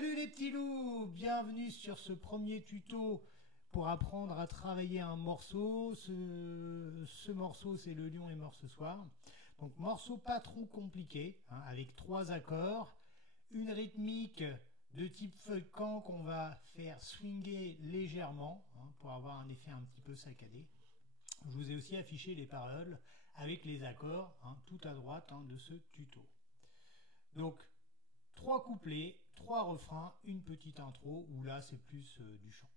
Salut les petits loups, bienvenue sur ce premier tuto pour apprendre à travailler un morceau. Ce morceau, c'est Le lion est mort ce soir. Donc morceau pas trop compliqué, hein, avec 3 accords, une rythmique de type feuille-camp qu'on va faire swinger légèrement, hein, pour avoir un effet un petit peu saccadé. Je vous ai aussi affiché les paroles avec les accords, hein, tout à droite, hein, de ce tuto. Donc 3 couplets, 3 refrains, une petite intro, où là c'est plus du chant.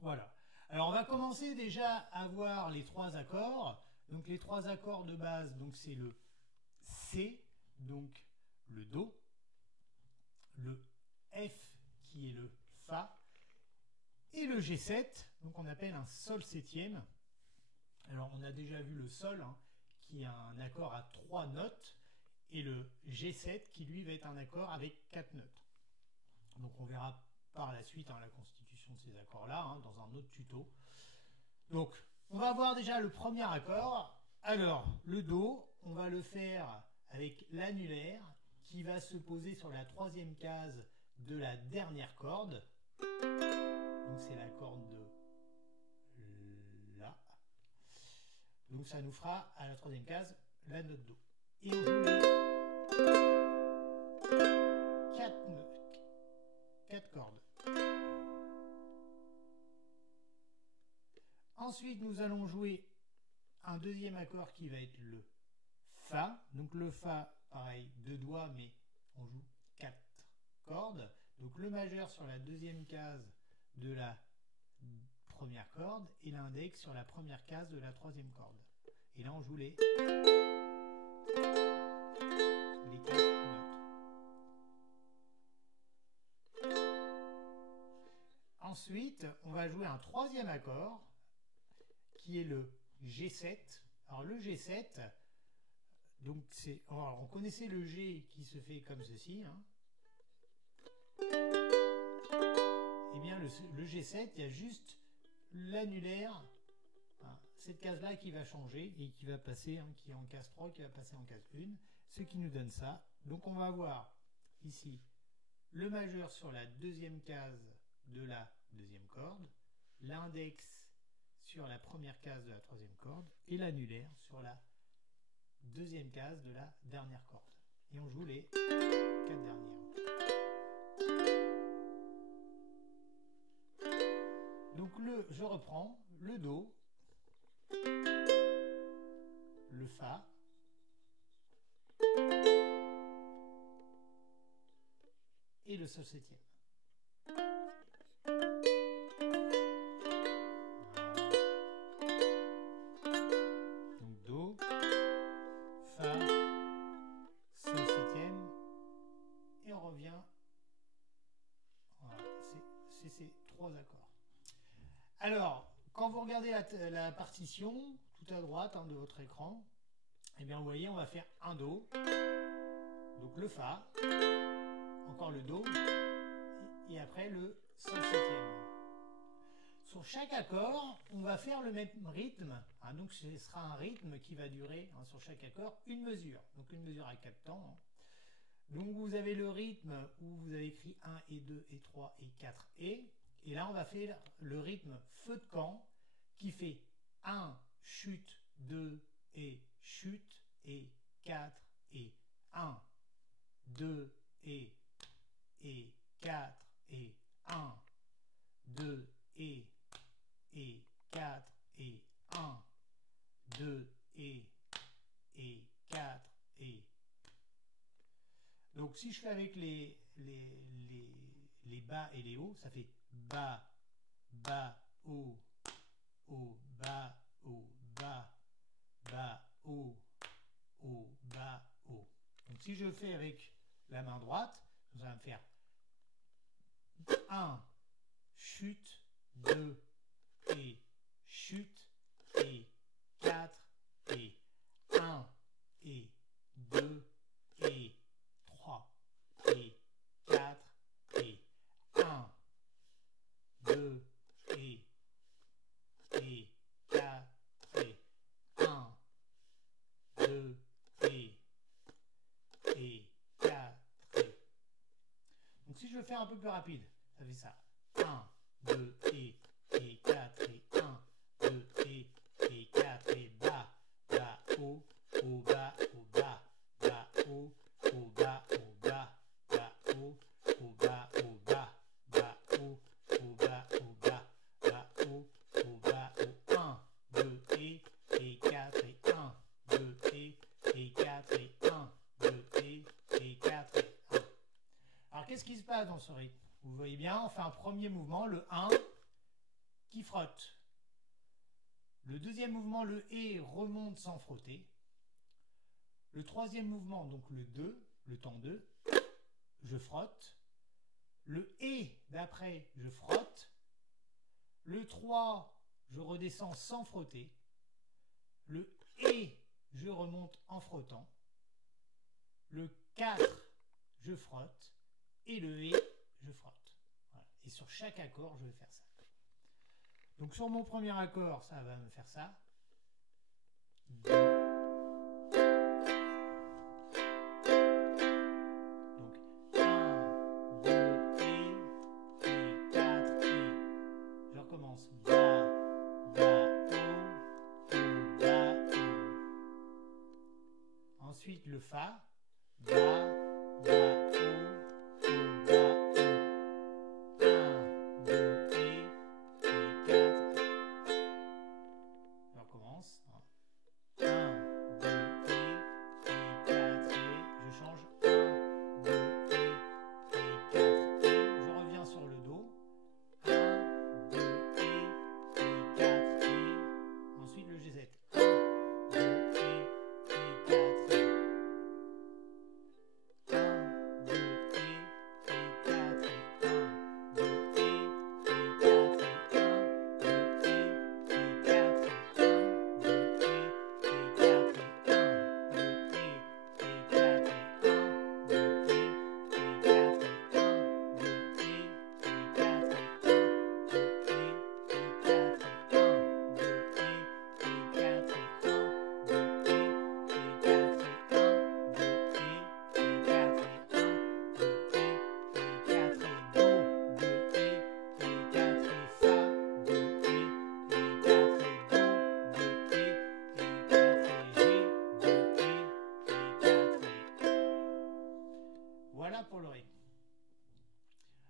Voilà. Alors on va commencer déjà à voir les 3 accords. Donc les 3 accords de base, donc c'est le C, donc le Do, le F qui est le Fa, et le G7, donc on appelle un sol septième. Alors on a déjà vu le Sol, hein, qui a un accord à 3 notes, et le G7 qui lui va être un accord avec 4 notes. Donc on verra par la suite, hein, la constitution de ces accords-là, hein, dans un autre tuto. Donc on va voir déjà le premier accord. Alors le Do, on va le faire avec l'annulaire qui va se poser sur la 3e case de la dernière corde. Donc c'est la corde de La. Donc ça nous fera à la 3e case la note Do. Et on joue les 4 cordes. Ensuite, nous allons jouer un deuxième accord qui va être le Fa. Donc le Fa, pareil, 2 doigts, mais on joue 4 cordes. Donc le majeur sur la 2e case de la première corde et l'index sur la première case de la 3e corde. Et là, on joue les 4 notes. Ensuite, on va jouer un 3e accord qui est le G7. Alors le G7, donc c'est, on connaissait le G qui se fait comme ceci, hein. Et bien le G7, il y a juste l'annulaire, hein, cette case-là qui va changer et qui va passer, hein, qui est en case 3, qui va passer en case 1, ce qui nous donne ça. Donc on va avoir ici le majeur sur la 2e case de la 2e corde, l'index sur la première case de la 3e corde et l'annulaire sur la 2e case de la dernière corde. Et on joue les 4 dernières. Donc je reprends le Do, le Fa, et le Sol septième. Donc Do, Fa, Sol septième, et on revient. Voilà, c'est ces 3 accords. Alors, quand vous regardez la partition, tout à droite, hein, de votre écran, eh bien vous voyez, on va faire un Do, donc le Fa, encore le Do, et après le Sol septième. Sur chaque accord, on va faire le même rythme, hein, donc ce sera un rythme qui va durer, hein, sur chaque accord, une mesure, donc une mesure à 4 temps. Hein. Donc vous avez le rythme où vous avez écrit 1 et 2 et 3 et 4 et là on va faire le rythme feu de camp qui fait 1, chute, 2 et chute et 4 et 1, 2 et 4 et 1, 2 et 4 et 1, 2 et 4 et. Donc si je fais avec les bas et les hauts, ça fait bas, bas, haut, haut, bas, haut, bas, bas, haut, haut, bas, haut. Donc si je fais avec la main droite, ça va me faire 1, chute, 2 et chute et 4 et 1 et 2 et 3 et 4 et 1, 2 et 4 et 1, 2 et 4 et. Donc si je fais un plus rapide. Ça fait ça. 1, 2, et 4, et 1, 2, et 4, et bas, bas, haut, bas, bas, bas, haut, bas, bas, bas, haut, bas, bas, bas, haut, bas, bas, bas, haut, bas, 1, 2, et 4, et 1, 2, et 4, et 1, 2, et 4, et 1. Alors, qu'est-ce qui se passe dans ce rythme? Vous voyez bien, on fait un premier mouvement, le 1, qui frotte. Le deuxième mouvement, le et remonte sans frotter. Le troisième mouvement, donc le 2, le temps 2, je frotte. Le et d'après, je frotte. Le 3, je redescends sans frotter. Le et, je remonte en frottant. Le 4, je frotte. Et le et, je frotte. Voilà. Et sur chaque accord, je vais faire ça. Donc sur mon premier accord, ça va me faire ça. Donc 1, 2, et 4, et. Je recommence. Bas, bas, haut, bas, haut. Ensuite le fa. Bas, bas, haut, bas, haut. 1, 2, et 4. Je recommence. 1, 2, et 4, et. Je change. 1, 2, et 4, et. Je reviens sur le do. 1, 2, et 4, et. Ensuite le GZ. 1, 2, et 4, et. 1, 2, et 4, et. 1, 2, et 4, et. 1, 2, et 4, et. 1, 2, et 4, et. 1, 2, et 4, et. 1, 2, et 4, et. 1, 2, et 4, et. 1, 2, et 4, et. 1, 2, et 4, et. 1, 2, et 4, et. 1, 2, et 4, et. 1, 2, et 4, et. Do, 2, et 4, et. Fa, 2, et 4, et. Do, 2, et 4, et. G, 2, et 4, et. Voilà pour le rythme.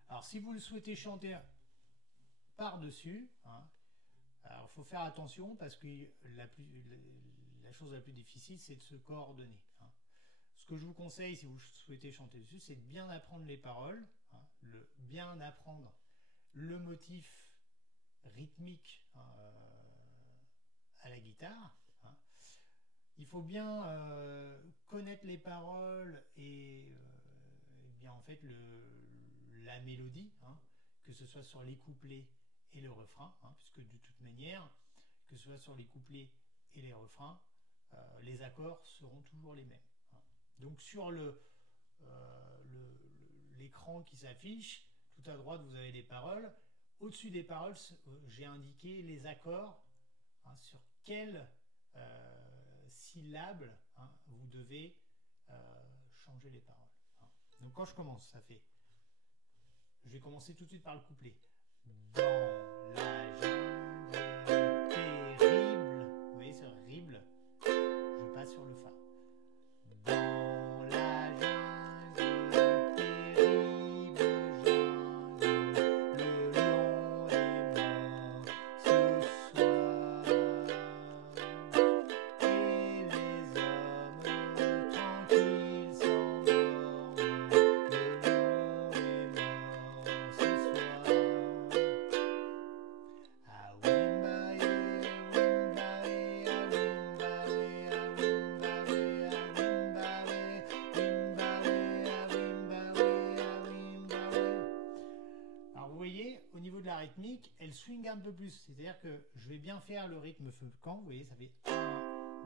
Alors si vous le souhaitez chanter par-dessus, hein, alors il faut faire attention parce que la chose la plus difficile, c'est de se coordonner. Hein. Ce que je vous conseille, si vous souhaitez chanter dessus, c'est de bien apprendre les paroles, hein, bien apprendre le motif rythmique à la guitare. Hein. Il faut bien connaître les paroles et bien en fait la mélodie, hein, que ce soit sur les couplets et le refrain, hein, puisque de toute manière, que ce soit sur les couplets et les refrains, les accords seront toujours les mêmes. Hein. Donc sur l'écran qui s'affiche, tout à droite vous avez les paroles. Au-dessus des paroles, j'ai indiqué les accords, hein, sur quelles syllabes, hein, vous devez changer les paroles. Hein. Donc quand je commence, ça fait... Je vais commencer tout de suite par le couplet. Dans la jungle terrible, vous voyez c'est horrible, je passe sur le fa. Dans la jungle terrible, jungle, le lion est mort ce soir, et les hommes tranquilles s'endorment, le lion est mort ce soir. Ah wimbae, wimbae, ah wimbae, ah wimbae, ah wimbae, wimbae, ah wimbae, ah wimbae. Alors vous voyez, au niveau de la rythmique, elle swing un peu plus. C'est-à-dire que je vais bien faire le rythme feu de camp. Vous voyez, ça fait 1,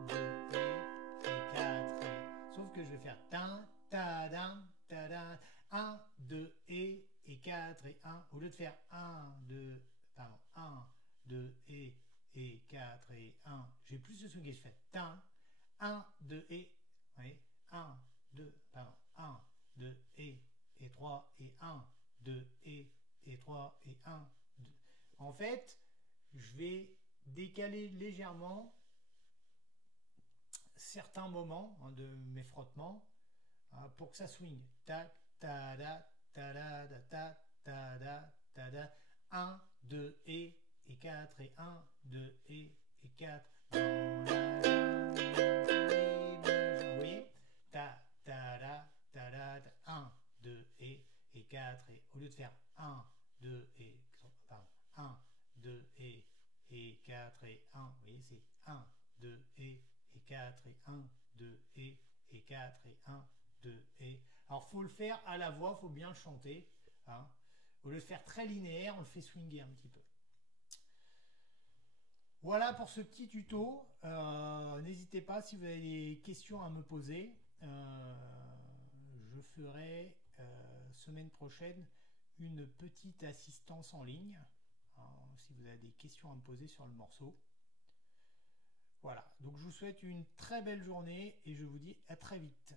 2, et 4, et. Sauf que je vais faire tin, tadin, tadin, 1, 2, et 4, et 1. Au lieu de faire 1, 2, pardon, 1, 2, et 4, et 1. J'ai plus de swing et je fais tin, 1, 2, et. Vous voyez, 1, 2, pardon, 1, 2, et 3, et 1, 2 et 3 et 1, 2. En fait, je vais décaler légèrement certains moments de mes frottements pour que ça swing. Tac, ta da, ta da, ta, ta da, ta da. 1, 2 et 4 et 1, 2 et 4. Dans la vous voyez, ta da, ta da, 1, 2 et 4 et au lieu de faire 1, 2 et pardon, 1, 2 et 4 et 1, vous voyez, c'est 1, 2 et 4 et 1, 2 et 4 et 1, 2 et. Alors, faut le faire à la voix, faut bien chanter. Hein. Au lieu de faire très linéaire, on le fait swinger un petit peu. Voilà pour ce petit tuto. N'hésitez pas si vous avez des questions à me poser. Je ferai semaine prochaine une petite assistance en ligne. Si vous avez des questions à me poser sur le morceau. Voilà, donc je vous souhaite une très belle journée et je vous dis à très vite.